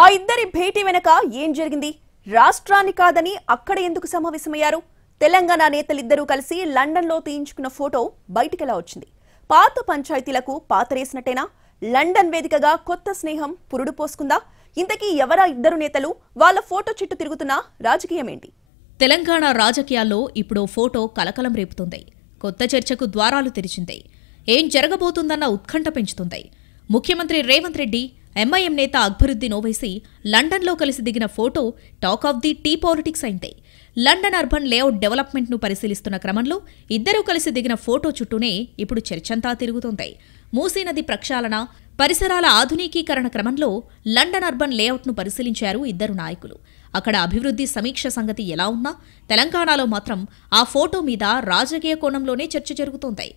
ఆ ఇద్దరి భేటీ వెనక ఏం జరిగింది? రాష్ట్రాన్ని కాదని అక్కడ ఎందుకు సమావేశమయ్యారు? తెలంగాణ నేతలిద్దరూ కలిసి లండన్లో తీయించుకున్న ఫోటో బయటికెలా వచ్చింది? పాత పంచాయతీలకు పాతరేసినట్టేనా? లండన్ వేదికగా కొత్త స్నేహం పురుడు పోసుకుందా? ఇంతకీ ఎవరా ఇద్దరు నేతలు? వాళ్ళ ఫోటో చుట్టూ తిరుగుతున్న రాజకీయం ఏంటి? తెలంగాణ రాజకీయాల్లో ఇప్పుడు ఫోటో కలకలం రేపుతుంది. కొత్త చర్చకు ద్వారాలు తెరిచింది. ఏం జరగబోతుందన్న ఉత్కంఠ పెంచుతుంది. ముఖ్యమంత్రి రేవంత్ రెడ్డి, ఎంఐఎం నేత అక్బరుద్దీన్ ఓవైసీ లండన్లో కలిసి దిగిన photo talk of the T politics అయింది. లండన్ అర్బన్ లేఅవుట్ డెవలప్మెంట్ను పరిశీలిస్తున్న క్రమంలో ఇద్దరూ కలిసి దిగిన ఫోటో చుట్టూనే ఇప్పుడు చర్చంతా తిరుగుతోంది. మూసీ నది ప్రక్షాళన, పరిసరాల ఆధునికీకరణ క్రమంలో లండన్ అర్బన్ లేఅవుట్ను పరిశీలించారు ఇద్దరు నాయకులు. అక్కడ అభివృద్ధి సమీక్ష సంగతి ఎలా ఉన్నా తెలంగాణలో మాత్రం ఆ ఫోటో మీద రాజకీయ కోణంలోనే చర్చ జరుగుతోంది.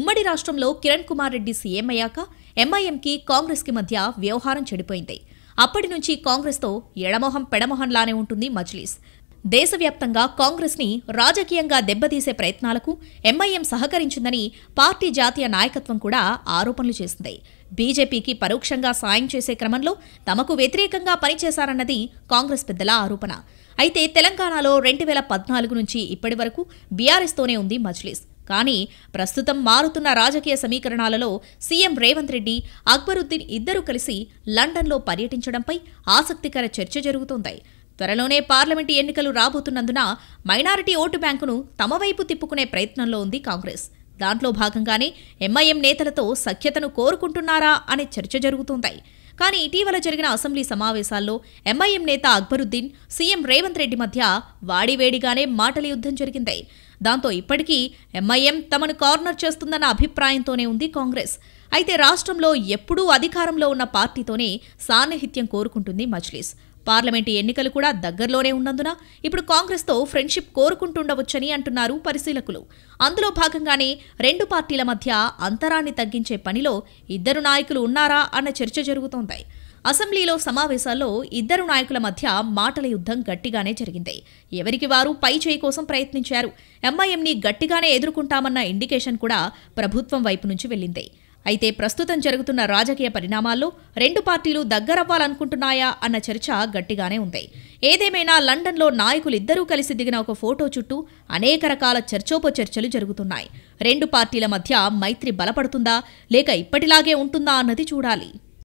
ఉమ్మడి రాష్ట్రంలో కిరణ్ కుమార్ రెడ్డి సీఎం అయ్యాక ఎంఐఎంకి కాంగ్రెస్కి మధ్య వ్యవహారం చెడిపోయింది. అప్పటి నుంచి కాంగ్రెస్తో ఎడమొహం పెడమొహంలానే ఉంటుంది మజ్లిస్. దేశవ్యాప్తంగా కాంగ్రెస్ని రాజకీయంగా దెబ్బతీసే ప్రయత్నాలకు ఎంఐఎం సహకరించిందని పార్టీ జాతీయ నాయకత్వం కూడా ఆరోపణలు చేసింది. బీజేపీకి పరోక్షంగా సాయం చేసే క్రమంలో తమకు వ్యతిరేకంగా పనిచేశారన్నది కాంగ్రెస్ పెద్దల ఆరోపణ. అయితే తెలంగాణలో 2014 నుంచి ఇప్పటి వరకు బీఆర్ఎస్తోనే ఉంది మజ్లిస్. కానీ ప్రస్తుతం మారుతున్న రాజకీయ సమీకరణాలలో సీఎం రేవంత్ రెడ్డి, అక్బరుద్దీన్ ఇద్దరూ కలిసి లండన్లో పర్యటించడంపై ఆసక్తికర చర్చ జరుగుతోంది. త్వరలోనే పార్లమెంటు ఎన్నికలు రాబోతున్నందున మైనారిటీ ఓటు బ్యాంకును తమ వైపు తిప్పుకునే ప్రయత్నంలో ఉంది కాంగ్రెస్. దాంట్లో భాగంగానే ఎంఐఎం నేతలతో సఖ్యతను కోరుకుంటున్నారా అనే చర్చ జరుగుతోంది. కానీ ఇటీవల జరిగిన అసెంబ్లీ సమావేశాల్లో ఎంఐఎం నేత అక్బరుద్దీన్, సీఎం రేవంత్ రెడ్డి మధ్య వాడివేడిగానే మాటల యుద్ధం జరిగింది. దాంతో ఇప్పటికీ ఎంఐఎం తమను కార్నర్ చేస్తుందన్న అభిప్రాయంతోనే ఉంది కాంగ్రెస్. అయితే రాష్ట్రంలో ఎప్పుడూ అధికారంలో ఉన్న పార్టీతోనే సాన్నిహిత్యం కోరుకుంటుంది మజ్లిస్. పార్లమెంటు ఎన్నికలు కూడా దగ్గరలోనే ఉన్నందున ఇప్పుడు కాంగ్రెస్తో ఫ్రెండ్షిప్ కోరుకుంటుండవచ్చని అంటున్నారు పరిశీలకులు. అందులో భాగంగానే రెండు పార్టీల మధ్య అంతరాన్ని తగ్గించే పనిలో ఇద్దరు నాయకులు ఉన్నారా అన్న చర్చ జరుగుతోంది. అసెంబ్లీలో సమావేశాల్లో ఇద్దరు నాయకుల మధ్య మాటల యుద్ధం గట్టిగానే జరిగింది. ఎవరికి వారు పై చేయి కోసం ప్రయత్నించారు. ఎంఐఎంని గట్టిగానే ఎదుర్కొంటామన్న ఇండికేషన్ కూడా ప్రభుత్వం వైపు నుంచి వెళ్లింది. అయితే ప్రస్తుతం జరుగుతున్న రాజకీయ పరిణామాల్లో రెండు పార్టీలు దగ్గరవ్వాలనుకుంటున్నాయా అన్న చర్చ గట్టిగానే ఉంది. ఏదేమైనా లండన్లో నాయకులిద్దరూ కలిసి దిగిన ఒక ఫోటో చుట్టూ అనేక రకాల చర్చోపచర్చలు జరుగుతున్నాయి. రెండు పార్టీల మధ్య మైత్రి బలపడుతుందా లేక ఇప్పటిలాగే ఉంటుందా అన్నది చూడాలి.